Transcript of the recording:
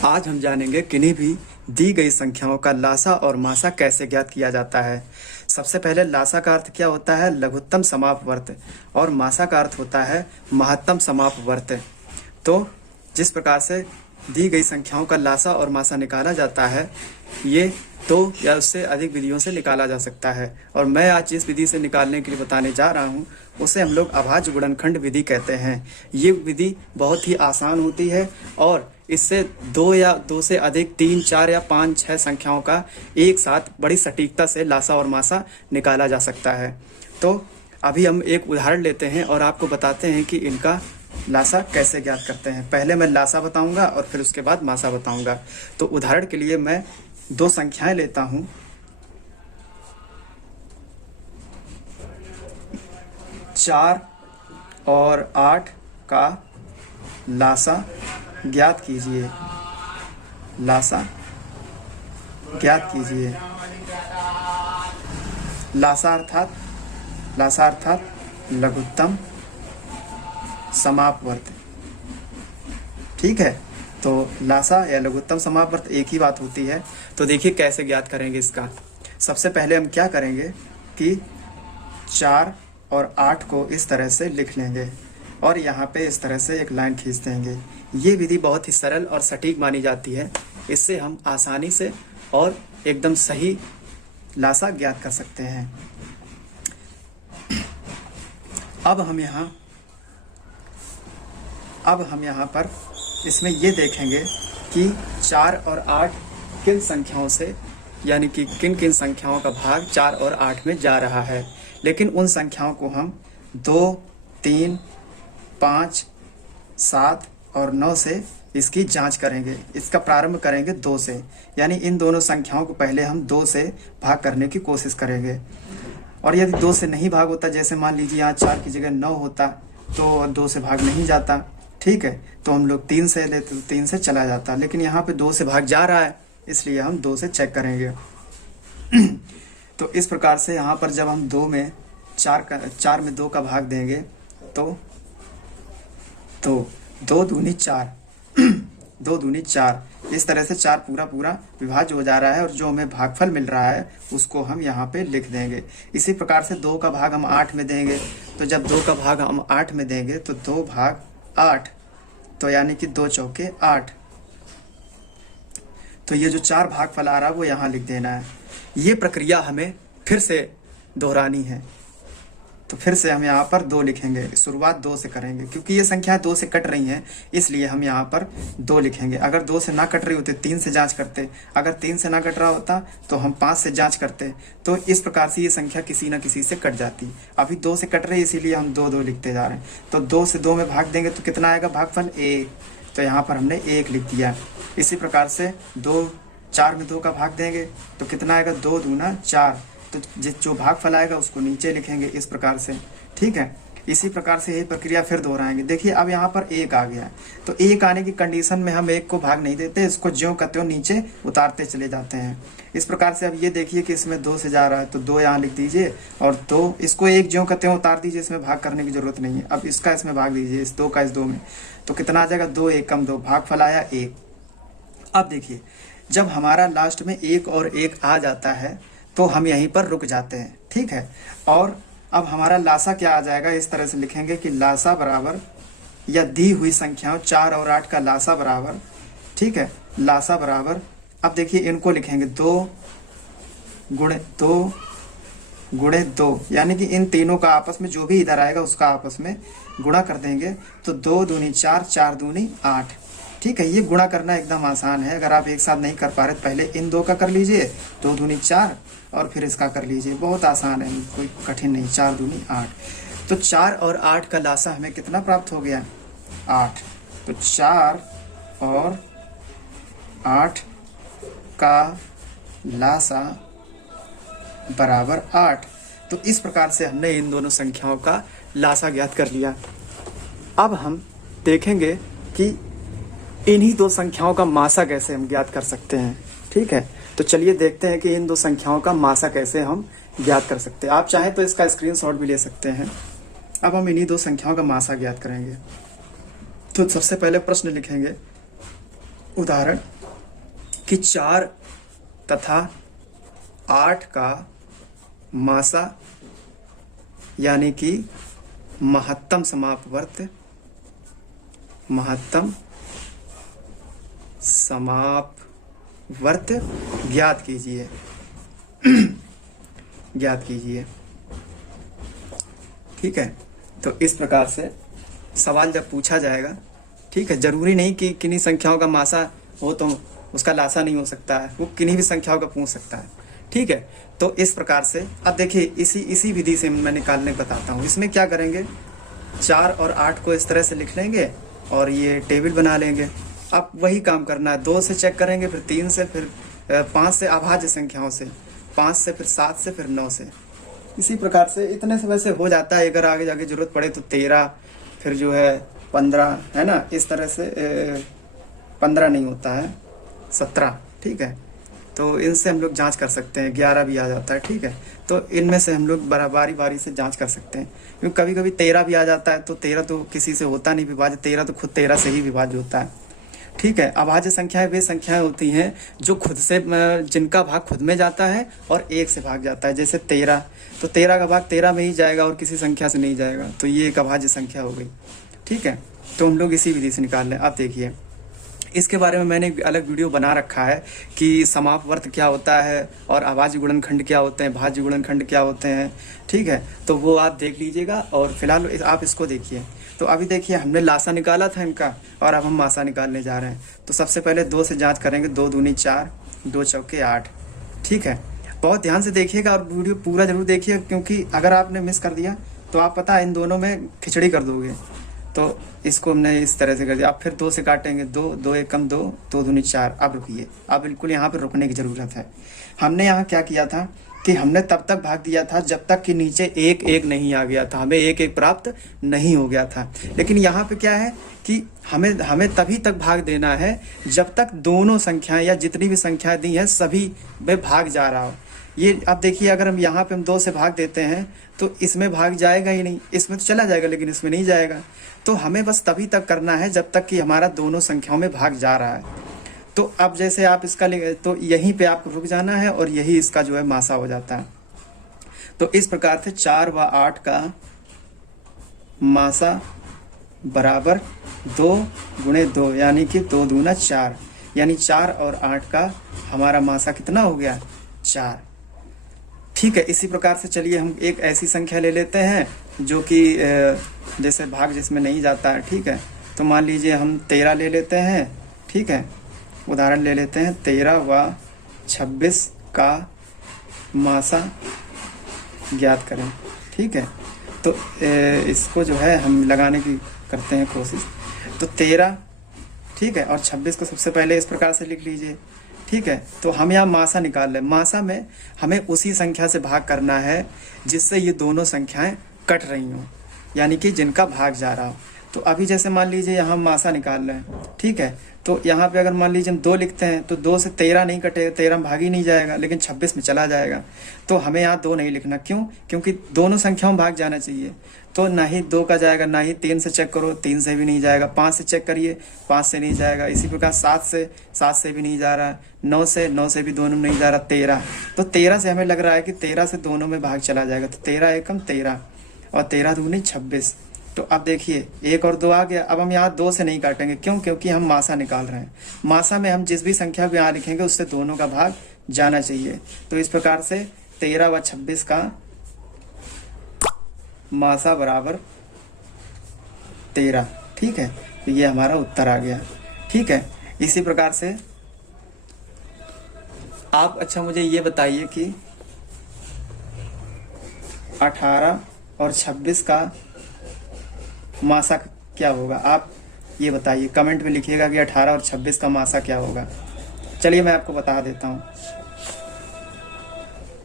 आज हम जानेंगे किन्हीं भी दी गई संख्याओं का लासा और मासा कैसे ज्ञात किया जाता है। सबसे पहले लासा का अर्थ क्या होता है? लघुत्तम समापवर्त। और मासा का अर्थ होता है महत्तम समापवर्त। तो जिस प्रकार से दी गई संख्याओं का लासा और मासा निकाला जाता है, ये दो या उससे अधिक विधियों से निकाला जा सकता है। और मैं आज जिस विधि से निकालने के लिए बताने जा रहा हूँ उसे हम लोग अभाज्य गुणनखंड विधि कहते हैं। ये विधि बहुत ही आसान होती है और इससे दो या दो से अधिक, तीन, चार या पाँच, छह संख्याओं का एक साथ बड़ी सटीकता से लासा और मासा निकाला जा सकता है। तो अभी हम एक उदाहरण लेते हैं और आपको बताते हैं कि इनका लासा कैसे ज्ञात करते हैं। पहले मैं लासा बताऊंगा और फिर उसके बाद मासा बताऊंगा। तो उदाहरण के लिए मैं दो संख्याएं लेता हूं, 4 और 8 का लासा ज्ञात कीजिए। लासा ज्ञात कीजिए। लासा अर्थात लघुत्तम समापवर्त। ठीक है, तो लासा या लघुत्तम समापवर्त एक ही बात होती है। तो देखिए कैसे ज्ञात करेंगे इसका। सबसे पहले हम क्या करेंगे कि 4 और 8 को इस तरह से लिख लेंगे और यहाँ पे इस तरह से एक लाइन खींच देंगे। ये विधि बहुत ही सरल और सटीक मानी जाती है। इससे हम आसानी से और एकदम सही लासा ज्ञात कर सकते हैं। अब हम यहाँ पर इसमें ये देखेंगे कि 4 और 8 किन संख्याओं से, यानी कि किन किन संख्याओं का भाग 4 और 8 में जा रहा है। लेकिन उन संख्याओं को हम 2, 3, 5, 7 और 9 से इसकी जांच करेंगे। इसका प्रारंभ करेंगे 2 से, यानी इन दोनों संख्याओं को पहले हम 2 से भाग करने की कोशिश करेंगे। और यदि 2 से नहीं भाग होता, जैसे मान लीजिए यहाँ 4 की जगह 9 होता तो 2 से भाग नहीं जाता। ठीक है, तो हम लोग 3 से लेते तो 3 से चला जाता, लेकिन यहाँ पे 2 से भाग जा रहा है, इसलिए हम 2 से चेक करेंगे। तो इस प्रकार से यहाँ पर जब हम 2 में 4 में 2 का भाग देंगे तो 2 दूनी 4 2 दूनी 4, इस तरह से 4 पूरा विभाज्य हो जा रहा है और जो हमें भागफल मिल रहा है उसको हम यहाँ पे लिख देंगे। इसी प्रकार से 2 का भाग हम 8 में देंगे, तो जब 2 का भाग हम 8 में देंगे तो 2 भाग 8, तो यानी कि 2 चौके 8। तो ये जो 4 भागफल आ रहा है वो यहाँ लिख देना है। ये प्रक्रिया हमें फिर से दोहरानी है, तो फिर से हम यहाँ पर 2 लिखेंगे। शुरुआत 2 से करेंगे क्योंकि ये संख्या 2 से कट रही हैं, इसलिए हम यहाँ पर 2 लिखेंगे। अगर 2 से ना कट रही होती 3 से जांच करते, अगर 3 से ना कट रहा होता तो हम 5 से जांच करते। तो इस प्रकार से ये संख्या किसी न किसी से कट जाती। अभी 2 से कट रही है, इसीलिए हम 2 लिखते जा रहे हैं। तो 2 से 2 में भाग देंगे तो कितना आएगा भागफल? 1। तो यहाँ पर हमने 1 लिख दिया। इसी प्रकार से 4 में 2 का भाग देंगे तो कितना आएगा? 2 दूना 4। तो जो भागफल आएगा उसको नीचे लिखेंगे इस प्रकार से। ठीक है, इसी प्रकार से यही प्रक्रिया फिर दोहराएंगे। देखिए अब यहाँ पर 1 आ गया है, तो 1 आने की कंडीशन में हम 1 को भाग नहीं देते, इसको ज्यों का त्यों नीचे उतारते चले जाते हैं। इस प्रकार से अब ये देखिए कि इसमें 2 से जा रहा है तो 2 यहाँ लिख दीजिए और 2 इसको 1 ज्यों का त्यों उतार दीजिए, इसमें भाग करने की जरूरत नहीं है। अब इसका इसमें भाग दीजिए, इस 2 का इस 2 में, तो कितना आ जाएगा? 2 1 कम 2, भागफल आया 1। अब देखिए जब हमारा लास्ट में 1 और 1 आ जाता है तो हम यहीं पर रुक जाते हैं। ठीक है, और अब हमारा लासा क्या आ जाएगा? इस तरह से लिखेंगे कि लासा बराबर, या दी हुई संख्याओं 4 और 8 का लासा बराबर, ठीक है, लासा बराबर, अब देखिए इनको लिखेंगे 2 गुणे 2, यानी कि इन तीनों का आपस में जो भी इधर आएगा उसका आपस में गुणा कर देंगे। तो 2 दूनी 4, 4 दूनी 8। ठीक है, ये गुणा करना एकदम आसान है। अगर आप एक साथ नहीं कर पा रहे तो पहले इन 2 का कर लीजिए, 2 दूनी 4, और फिर इसका कर लीजिए। बहुत आसान है, कोई कठिन नहीं। 4 दूनी 8, तो 4 और 8 का लासा हमें कितना प्राप्त हो गया? 8। तो 4 और 8 का लासा बराबर 8। तो इस प्रकार से हमने इन दोनों संख्याओं का लासा ज्ञात कर लिया। अब हम देखेंगे कि इन्हीं 2 संख्याओं का मासा कैसे हम ज्ञात कर सकते हैं। ठीक है, तो चलिए देखते हैं कि इन 2 संख्याओं का मासा कैसे हम ज्ञात कर सकते हैं। आप चाहें तो इसका स्क्रीनशॉट भी ले सकते हैं। अब हम इन्हीं 2 संख्याओं का मासा ज्ञात करेंगे। तो सबसे पहले प्रश्न लिखेंगे उदाहरण कि 4 तथा 8 का मासा यानी कि महत्तम समापवर्त ज्ञात कीजिए। ज्ञात कीजिए। ठीक है, तो इस प्रकार से सवाल जब पूछा जाएगा, ठीक है, जरूरी नहीं कि किन्हीं संख्याओं का मासा हो तो उसका लासा नहीं हो सकता है, वो किन्हीं भी संख्याओं का पूछ सकता है। ठीक है, तो इस प्रकार से अब देखिए इसी विधि से मैं निकालने बताता हूँ। इसमें क्या करेंगे, 4 और 8 को इस तरह से लिख लेंगे और ये टेबल बना लेंगे। अब वही काम करना है, 2 से चेक करेंगे, फिर 3 से, फिर 5 से, अभाज्य संख्याओं से 5 से, फिर 7 से, फिर 9 से। इसी प्रकार से इतने से वैसे हो जाता है। अगर आगे जाके जरूरत पड़े तो 13, फिर जो है 15, है ना, इस तरह से 15 नहीं होता है, 17। ठीक है, तो इनसे हम लोग जांच कर सकते हैं। 11 भी आ जाता है। ठीक है, तो इनमें से हम लोग बारी बारी से जांच कर सकते हैं, क्योंकि कभी कभी 13 भी आ जाता है। तो 13 तो किसी से होता नहीं विभाज्य, 13 तो खुद 13 से ही विभाज्य होता है। ठीक है, अभाज्य संख्याएं वे संख्याएं होती हैं जो खुद से, जिनका भाग खुद में जाता है और 1 से भाग जाता है। जैसे 13, तो 13 का भाग 13 में ही जाएगा और किसी संख्या से नहीं जाएगा, तो ये एक अभाज्य संख्या हो गई। ठीक है, तो हम लोग इसी विधि से निकाल लें। अब देखिए, इसके बारे में मैंने एक अलग वीडियो बना रखा है कि समापवर्त क्या होता है और अभाज्य गुणनखंड क्या होते हैं, भाज्य गुणनखंड क्या होते हैं। ठीक है, तो वो आप देख लीजिएगा और फिलहाल आप इसको देखिए। तो अभी देखिए, हमने लासा निकाला था इनका और अब हम मासा निकालने जा रहे हैं। तो सबसे पहले 2 से जांच करेंगे, 2 दूनी 4, 2 चौके 8। ठीक है, बहुत ध्यान से देखिएगा और वीडियो पूरा जरूर देखिए, क्योंकि अगर आपने मिस कर दिया तो आप पता इन दोनों में खिचड़ी कर दोगे। तो इसको हमने इस तरह से कर दिया। अब फिर 2 से काटेंगे, 2, 2 एकम 2, 2 दूनी 4। अब रुकिए, अब बिल्कुल यहाँ पर रुकने की जरूरत है। हमने यहाँ क्या किया था कि हमने तब तक भाग दिया था जब तक कि नीचे 1 1 नहीं आ गया था, हमें 1 1 प्राप्त नहीं हो गया था। लेकिन यहाँ पे क्या है कि हमें तभी तक भाग देना है जब तक दोनों संख्याएं या जितनी भी संख्याएं दी हैं सभी में भाग जा रहा हो। ये अब देखिए, अगर हम यहाँ पे 2 से भाग देते हैं तो इसमें भाग जाएगा ही नहीं, इसमें तो चला जाएगा लेकिन इसमें नहीं जाएगा। तो हमें बस तभी तक करना है जब तक कि हमारा दोनों संख्याओं में भाग जा रहा है। तो अब जैसे आप इसका, तो यहीं पे आपको रुक जाना है और यही इसका जो है मासा हो जाता है। तो इस प्रकार से 4 व 8 का मासा बराबर 2 गुणे 2, यानी कि 2 दूना 4, यानी 4 और 8 का हमारा मासा कितना हो गया, 4। ठीक है, इसी प्रकार से चलिए हम एक ऐसी संख्या ले लेते हैं जो कि जैसे भाग जिसमें नहीं जाता है। ठीक है, तो मान लीजिए हम 13 ले लेते हैं। ठीक है, उदाहरण ले लेते हैं, 13 व 26 का मासा ज्ञात करें। ठीक है, तो इसको जो है हम लगाने की करते हैं कोशिश। तो 13, ठीक है, और 26 को सबसे पहले इस प्रकार से लिख लीजिए। ठीक है, तो हम यहाँ मासा निकाल लें। मासा में हमें उसी संख्या से भाग करना है जिससे ये दोनों संख्याएं कट रही हों, यानी कि जिनका भाग जा रहा हो। तो अभी जैसे मान लीजिए यहाँ मासा निकाल रहे हैं। ठीक है, तो यहाँ पे अगर मान लीजिए हम 2 लिखते हैं तो 2 से 13 नहीं कटेगा, 13 में भाग ही नहीं जाएगा, लेकिन 26 में चला जाएगा। तो हमें यहाँ 2 नहीं लिखना। क्यों? क्योंकि दोनों संख्याओं में भाग जाना चाहिए। तो ना ही 2 का जाएगा, ना ही 3 से चेक करो, 3 से भी नहीं जाएगा। 5 से चेक करिए, 5 से नहीं जाएगा। इसी प्रकार 7 से भी नहीं जा रहा। 9 से भी दोनों में नहीं जा रहा। 13, तो 13 से हमें लग रहा है कि 13 से दोनों में भाग चला जाएगा। तो 13 एकम 13 और 13 दूनी 26। तो अब देखिए 1 और 2 आ गया। अब हम यहाँ 2 से नहीं काटेंगे। क्यों? क्योंकि हम मासा निकाल रहे हैं। मासा में हम जिस भी संख्या को यहाँ लिखेंगे उससे दोनों का भाग जाना चाहिए। तो इस प्रकार से 13 व 26 का मासा बराबर 13। ठीक है, तो ये हमारा उत्तर आ गया। ठीक है, इसी प्रकार से आप, अच्छा मुझे ये बताइए कि 18 और 26 का मासा क्या होगा। आप ये बताइए, कमेंट में लिखिएगा कि 18 और 26 का मासा क्या होगा। चलिए मैं आपको बता देता हूँ।